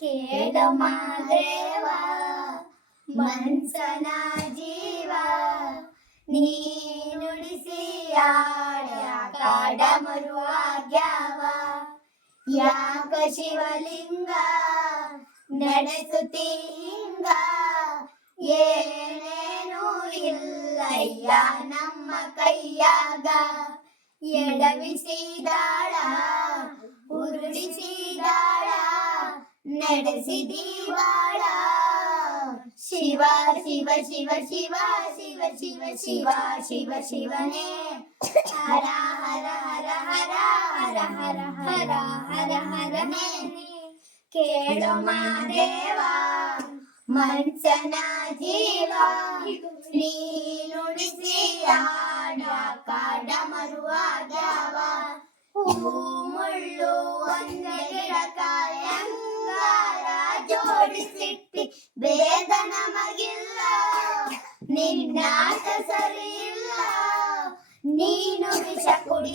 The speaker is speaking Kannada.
ಕೇಳು ಮಾದೇವ ಮನ್ಸನ ಜೀವ ನೀನುಡಿಸಿ ಆಡ ಕಾಡ ಮರುವಾಗ್ಯಾವ ಯಾಕ ಶಿವಲಿಂಗ ನಡೆಸುತ್ತಿ ಹಿಂಗ ಏನೇನು ಇಲ್ಲಯ್ಯ ನಮ್ಮ ಕೈಯಾಗ ಎಡವಿಸಿದಾಳ ಉರುಳಿಸಿದಾಳ ನಡೆಸಿದೀವಾಳ ಶಿವ ಶಿವ ಶಿವ ಶಿವ ಶಿವ ಶಿವ ಶಿವ ಶಿವ ಶಿವನೇ ಹರ ಹರ ಹರ ಹರ ಹರ ಹರ ಹರ ಹರ ಹರನೇ ಕೇಳು ಮಾದೇವ ಮನ್ಸನ ಜೀವ ನೀನುಡಿಸಿ ಆಡ ಕಾಡ ಮರುವಾಗ್ಯಾವ ಹೂ ಮುಳ್ಳು ಒಂದೇ ಗಿಡಕಾಯಂಗಾರ ಜೋಡಿಸಿಟ್ಟಿ ಭೇದ ನಮಗಿಲ್ಲ ನಿನ್ನಾಟ ಸರಿ ಇಲ್ಲ ನೀನು ವಿಷ ಕುಡಿ